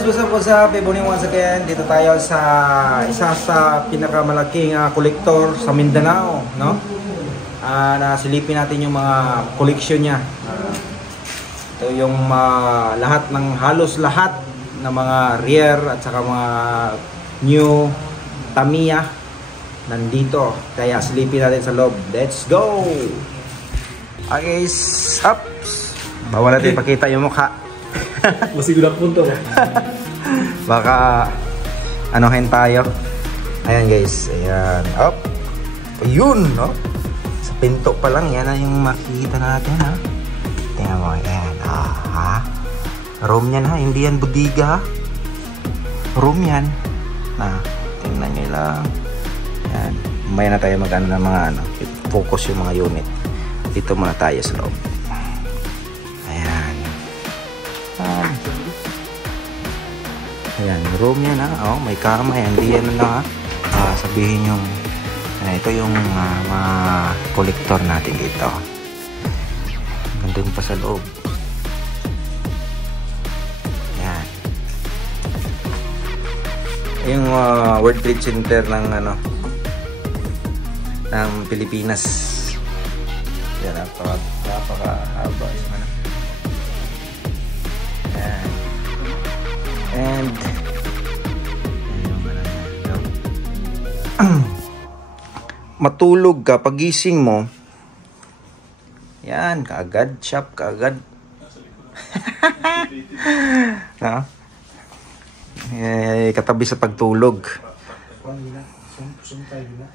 guys, what's up? Ebony once again. Dito tayo sa isa sa pinakamalaking collector sa Mindanao, no? Nasilipin natin yung mga collection niya. Ito yung lahat ng halos lahat ng mga rare at saka mga new Tamiya nandito. Kaya silipin natin sa loob. Let's go! Okay guys, up! Bawal natin ipakita yung mukha. Masih gulang punto ba? Baka anohin tayo. Ayan guys, ayan. Up. Ayun, no? Sa pinto pa lang, yan na yung makikita natin, ha? Tingnan mo, ayan. Ha? Room yan, ha? Hindi yan budiga, ha? Room yan. Tingnan nyo lang. Ayan. Umaya na tayo mag-ano ng mga focus yung mga unit. Dito muna tayo sa loob. Ayan, room yan, ha. Oh, may kama yan. Hindi yan na sabihin yung ito yung mga collector natin dito. Nandun pa sa loob. Ayan. Yung World Trade Center ng ng Pilipinas. Yan, napaka-haba yung Ayan. And matulog ka, pagising mo, yan, kaagad, shop, kaagad. No? Katabi sa pagtulog.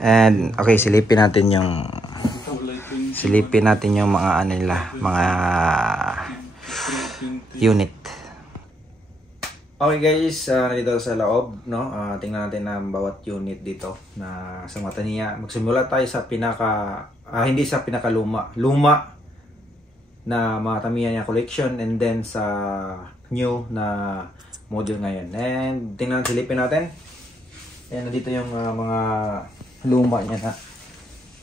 And okay, silipin natin yung mga mga unit. Okay guys, nandito sa loob, no? Tingnan natin ang bawat unit dito na sa mata niya. Magsimula tayo sa hindi sa pinakaluma. Luma na mga Tamiya niya collection, and then sa new na model ngayon. And tingnan, silipin natin. And nandito yung mga luma niya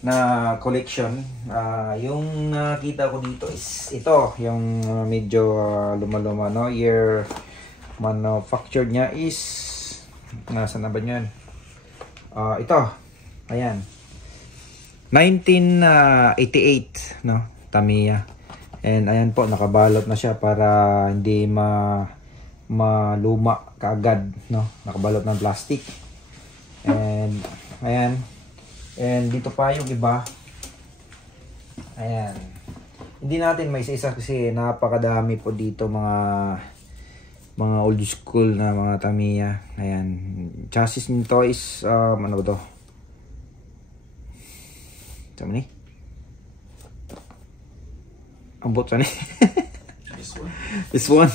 na collection. Yung nakita ko dito is ito, yung medyo luma-luma, no? Year manufactured niya is nasaan na ba yan? Ito, ayan, 1988, no? Tamiya. And ayan po, nakabalot na siya para hindi maluma kaagad, no? Nakabalot ng plastic. And ayan, and dito pa yung iba. Ayan, hindi natin may isa-isa kasi napakadami po dito mga old school na mga Tamiya. Ayan, chassis nito is ano ba to? Tama ni? Ambot sa ni? This one.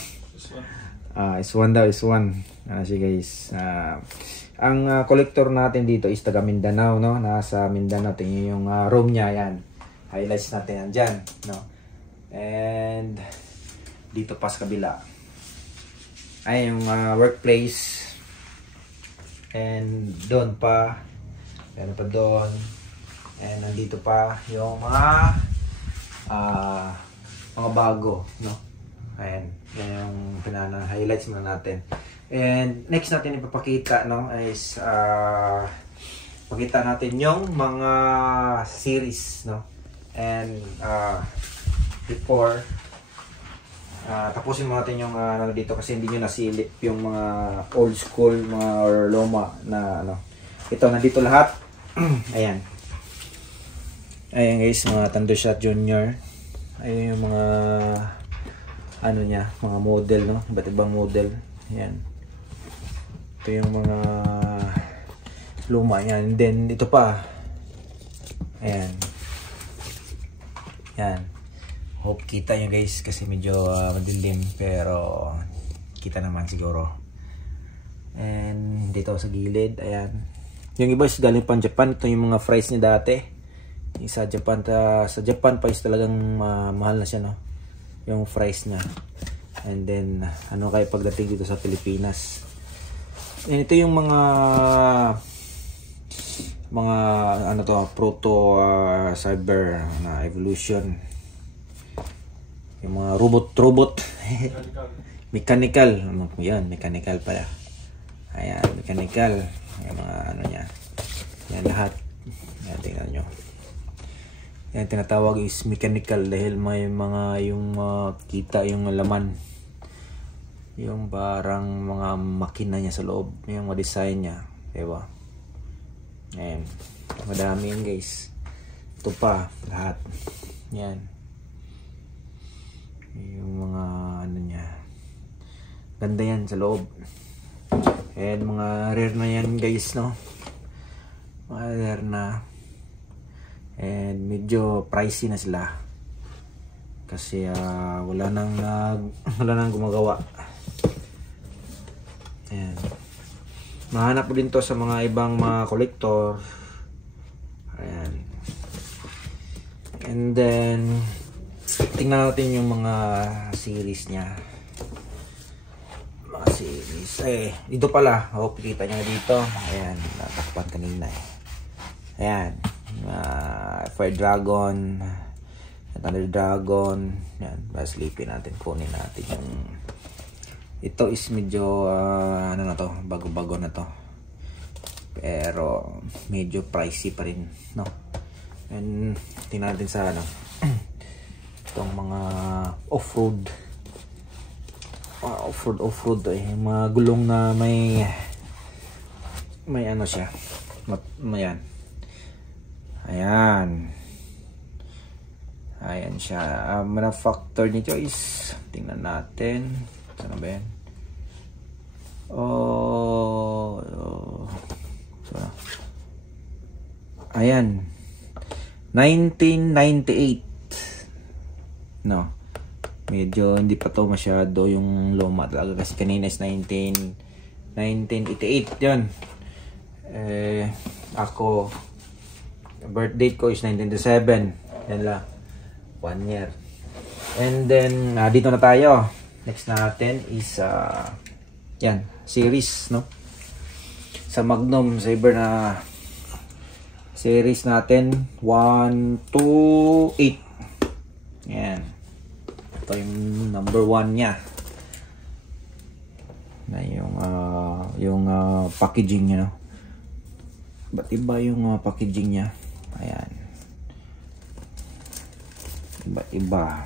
This one daw, this one. Sige guys, ang collector natin dito is taga Mindanao, no? Nasa Mindanao. Tingnan yung room niya, yan. Highlights natin yan dyan, no? And dito pa sa kabila ay yung workplace, and doon pa, meron pa doon, and nandito pa yung mga bago, no? Ayan, yan yung highlights muna natin. And next natin ipapakita, no, is pakita natin yung mga series, no? And before tapusin mo natin yung dito kasi hindi nyo nasilip yung mga old school, mga or loma na ito, nandito lahat. Ayan guys, mga Thundershot Junior. Ayan yung mga niya, mga model, no? Iba't ibang model. Ayan, ito yung mga luma yan. And then ito pa, ayan, hope kita nyo guys kasi medyo madilim, pero kita naman siguro. And dito sa gilid, ayan, yung iba is galing pa Japan. Ito yung mga fries niya dati. Sa Japan pa is talagang mahal na siya, no? Yung fries niya. And then kayo pagdating dito sa Pilipinas. And ito yung mga proto cyber na evolution. Yung mga robot Mechanical. Yan, mechanical pala. Ayan, mechanical. Yung mga ano niya. Yan lahat. Yan, tingnan nyo. Yan, tinatawag is mechanical dahil may mga yung kita yung laman. Yung parang mga makina niya sa loob. Yung mga design niya. Diba? Ayan. Madami yan guys. Ito pa. Lahat. Yan. Yung mga ano niya. Ganda yan sa loob. And mga rare na yan guys, no? Mga rare na. And medyo pricey na sila. Kasi wala nang gumagawa. Ayan. Mahanap mo din to sa mga ibang mga collector. Ayan. And then tingnan natin yung mga series niya. Mga series. Dito pala. Kita nyo dito. Ayan. Natakpan kanina Ayan. Fire Dragon. Thunder Dragon. Ayan. Sleepy natin. Kunin natin yung... Ito is medyo... ano na to? Bago-bago na to. Pero medyo pricey pa rin. No? And tingnan natin sa ano. Itong mga off-road. Off-road mga gulong na may ano siya. Ayan. Ayan siya. Manufacturer nito is tingnan natin. Sana ba yan? Ayan. 1998. No. Medyo hindi pa to masyado yung luma talaga kasi kanina is 1988 yun. Ako birth date ko is 1997. Yan lang. 1 year. And then dito na tayo. Next natin is yan, series, no? Sa Magnum Saber na series natin 1, 2, 8. Yan. Ito yung number 1 niya. Na yung packaging niya, no? Ba't iba yung packaging niya? Ayan. Iba.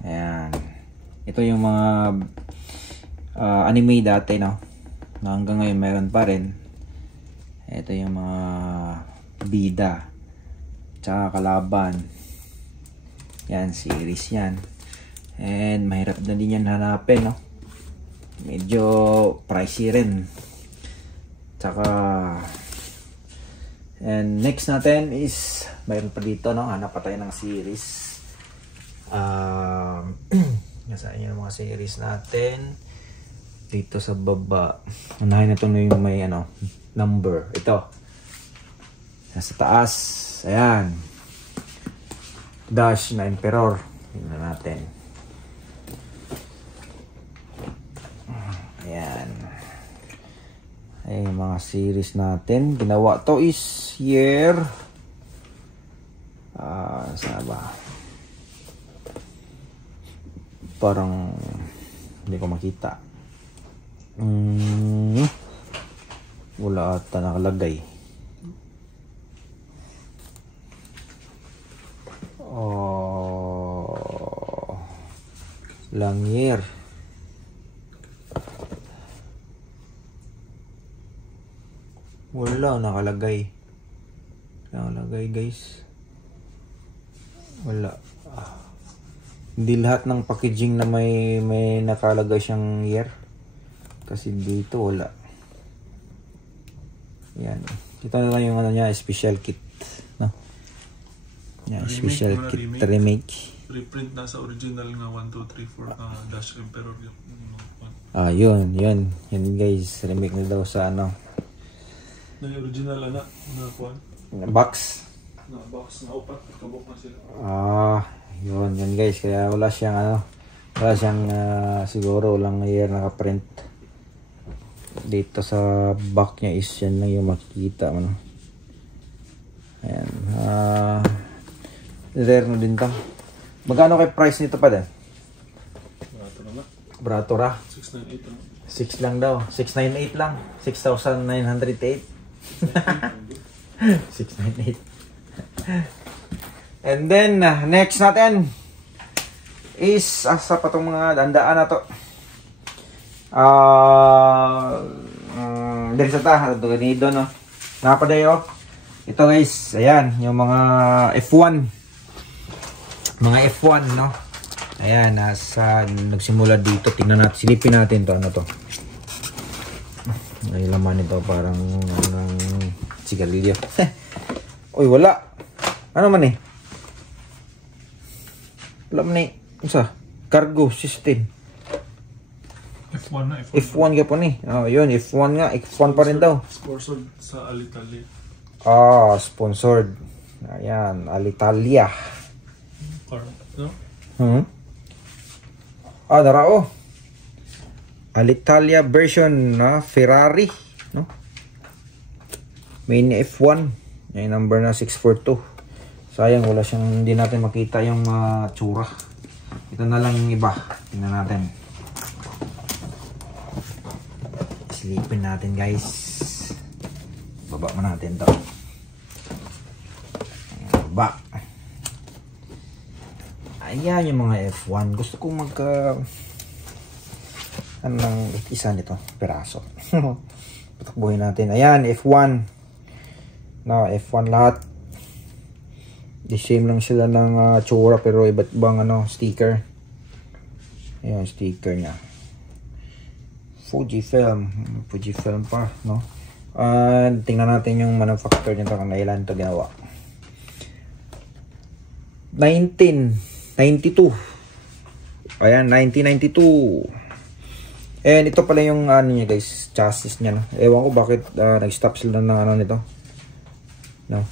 Ayan. Ito yung mga anime dati, no? Na hanggang ngayon meron pa rin. Ito yung mga bida. Tsaka kalaban. Yan, series yan. And mahirap na din yan hanapin, no? Medyo pricey rin. Tsaka and next natin is mayroon pa dito, no? Hanap pa tayo ng series. Nasaan yung mga series natin dito sa baba. Unahin na ito na yung may ano, number. Ito nasa taas. Ayan, Dash na Emperor. Tingnan natin. Ayan. Ay, mga series natin. Ginawa to is year saan ba? Parang hindi ko makita. Wala ata nakalagay. Lang year. Wala nakalagay. Nakalagay guys. Wala. Hindi lahat ng packaging na may nakalagay siyang year. Kasi dito wala. Yan. Ito na lang yung ano niya, special kit, no? Yan, remake, special kit remake. Reprint na sa original nga 1, 2, 3, 4 na Dash Emperor yung yun. Yan guys, remake na daw sa ano. Na original na kuan. Box. Na box na upat kabok na sila. Yun guys, kaya wala siyang siguro walang year naka-print. Dito sa back niya is yan lang yung makikita ano. Ayan. Rare na din to. Magkano kay price nito pa din? Barato naman. Barato ra. 698 naman. 6 lang daw. 698 lang. 6,908. 698. And then, next natin is, asa pa itong mga dandaan na to. Dari sa ta, ito ganido, no? Napadayo. Ito guys, ayan, yung mga F1. Mga F1, no? Ayan, nasa, nagsimula dito. Tingnan natin, silipin natin to. Ano to? May laman ito, parang sigarilyo. Uy, wala. Ano man eh? Wala man eh. Isa? Cargo system. F1 na, F1. F1 ka po ni. Oh, yun, F1 nga. F1 pa rin daw. Sponsored sa Alitalia. Ah, sponsored. Ayan, Alitalia. Car, no? Ah, darao. Alitalia version na Ferrari, no? Main F1. Yung number na 642. Sayang wala siyang, hindi natin makita yung tsura. Ito na lang yung iba. Tingnan natin. Silipin natin guys. Baba mo natin to. Baba. Ayan yung mga F1. Gusto kong anong isa nito. Peraso. Patakbuhin natin. Ayan, F1. No, F1 lahat. The same lang sila ng tsura pero iba't ibang sticker. Ayan, sticker niya. Fujifilm pa, no? Tingnan natin yung manufacturer nito kung nailan ito ginawa. 1992. Ayan, 1992. And ito pala yung niya guys, chassis niya, no? Ewan ko bakit nag-stop sila ng nito. No.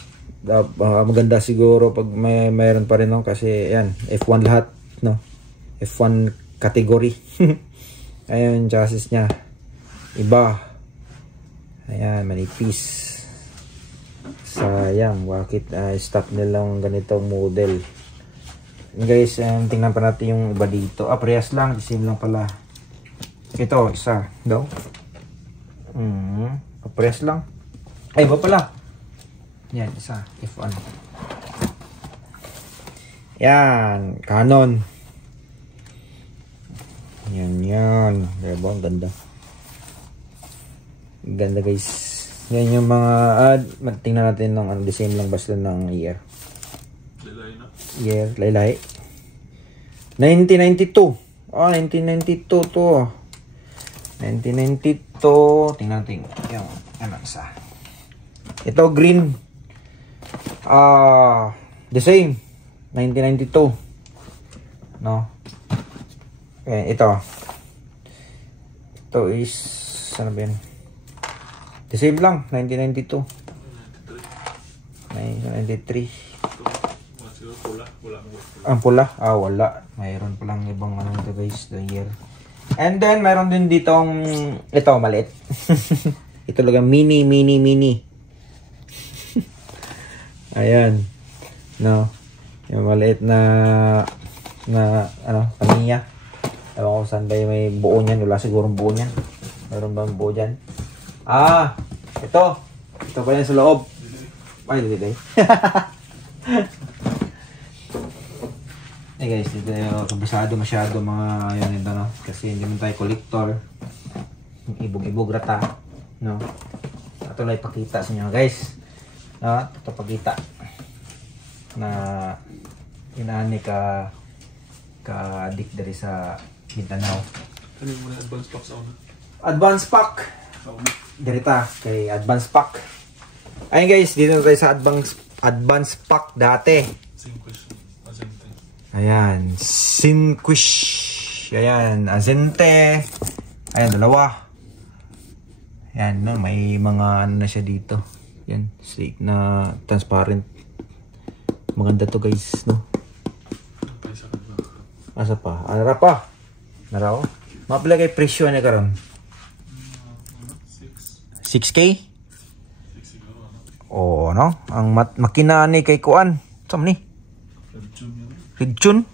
Maganda siguro pag mayroon pa rin, no? Kasi ayan, F1 lahat, no? F1 category. Ayan, chassis niya. Iba. Ayan, manipis. Sayang, bakit stock nilang ganitong model. And guys, tingnan pa natin yung iba dito. Parehas lang, the same lang pala. Ito, isa daw. Parehas lang. Ay, iba pala. Yan, isa, F1. Yan, Canon. Yan. Diba, ang ganda. Ganda guys. Yan yung mga tingnan natin ng the same lang basta ng year. Laylay na. Year, laylay. 1992. 1992 to. 1992. Tingnan natin yung isa. Ito green. The same. 1992. No. Ito is ano ba yan? The same lang, 1992. 1993. Ang pula? Wala. Mayroon palang ibang ito guys, the year. And then mayroon din ditong ito maliit. Ito lang mini. Ayan. No. Yung maliit na paniya. Ewan ko saan ba may buo niyan. Wala sigurong buo niyan. Meron ba buo dyan? Ito. Ito pa yan sa loob. Ay, dili. Eh guys, dito kabisado masyado mga yan ito, no? Kasi hindi man tayo collector. Ibog-ibog rata. No? Ito lang ipakita sa inyo guys. No? Ito pakita. Na inaani ka-addict dari sa Mindanao. Ano yung mga advance pack sa una? Advance pack. Dirita kay advance pack. Ayun guys, dito na tayo sa advance pack dati. Ayan, Sinquish. Ayan, Azente. Ayan, dalawa. Ayan, no, may mga ano na siya dito. Yan, steak na transparent. Maganda to guys, no. Asa pa? Ara pa? Naraw? Mapila kay presyo na karon? 6K? Oo, no? Ang makina ni kay Kuan. Saan ni? Ridjun.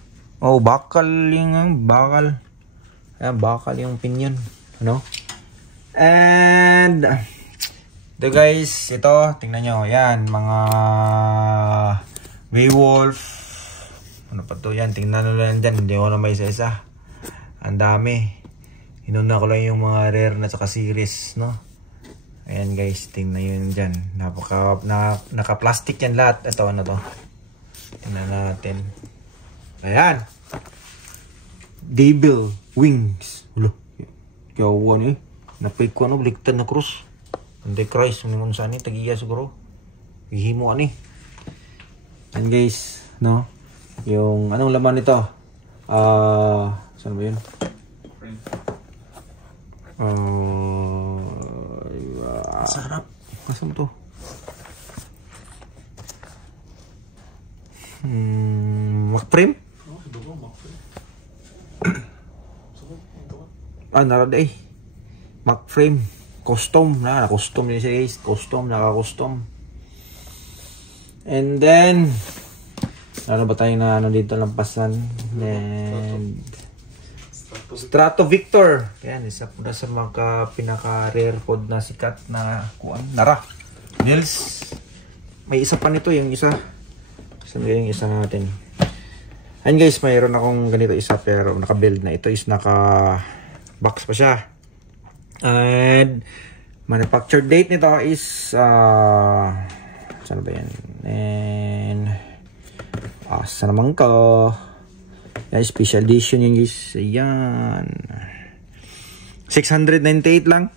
Oh, bakal yung bakal. Ayan, bakal yung pinion. Ano? And ito guys, ito, tingnan nyo. Yan, mga Beowulf. Ano pa to yan? Tingnan nyo lang dyan. Hindi ko na may isa-isa. Ang dami. Inuna ko lang yung mga rare na saka series, no? Ayan guys, tingnan nyo yun dyan. Naka-plastic yan lahat. Ito, ano to? Tingnan natin. Ayan. Devil Wings. Ulo. Yawan eh. Napay ko ano, baliktad na cross. Antichrist, mga saan eh, tagiya siguro. Hihimo ani. And guys, no? Yung, anong laman nito? Saan ba yun? Sarap. Kasam to? Macframe? Narada eh. Macframe. Custom. Custom din siya guys. Custom. Naka-custom. And then, ano ba tayo na ano dito lampasan? And Strato Victor. Yan, isa po na sa mga pinaka-rare pod na sikat na kuan. Nara. Nils. May isa pa nito, yung isa. Sabi yung isa natin. And guys, mayroon akong ganito isa pero naka-build na. Ito is naka-box pa siya. And manufactured date nito is saan ba yan? And saan naman ko? Yan, special edition yun guys. Ayan. 698 lang.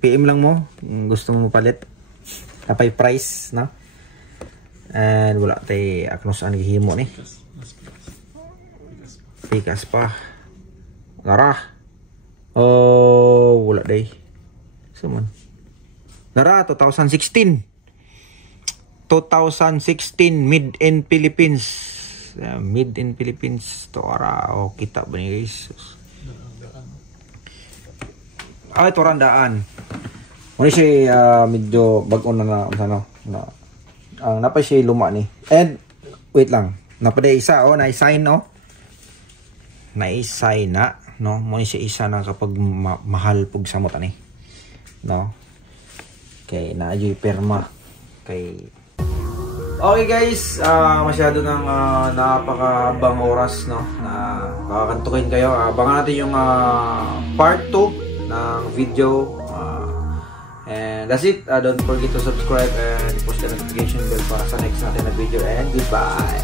PM lang mo. Gusto mo palit. Napay price, no? And wala tayo aknos ang himo ni. Pikas pa. Nara. Oh, wala day. Suman. Nara, 2016. 2016 mid in Philippines. Mid in Philippines to ara. Oh, kita ba ni guys? Ito randaan. Muna siya medyo bago na ano na ang napay siya luma ni. And wait lang. Napaday isa na-sign Na-sign na, no? Muna siya isa na kapag mahal pug samot ani. No? Kay naayoy perma kay. Okay guys, masyado nang napakabang oras, no, na kakantukin kayo. Abangan natin yung part 2 ng video. And that's it. Don't forget to subscribe and push the notification bell para sa next natin na video. And goodbye.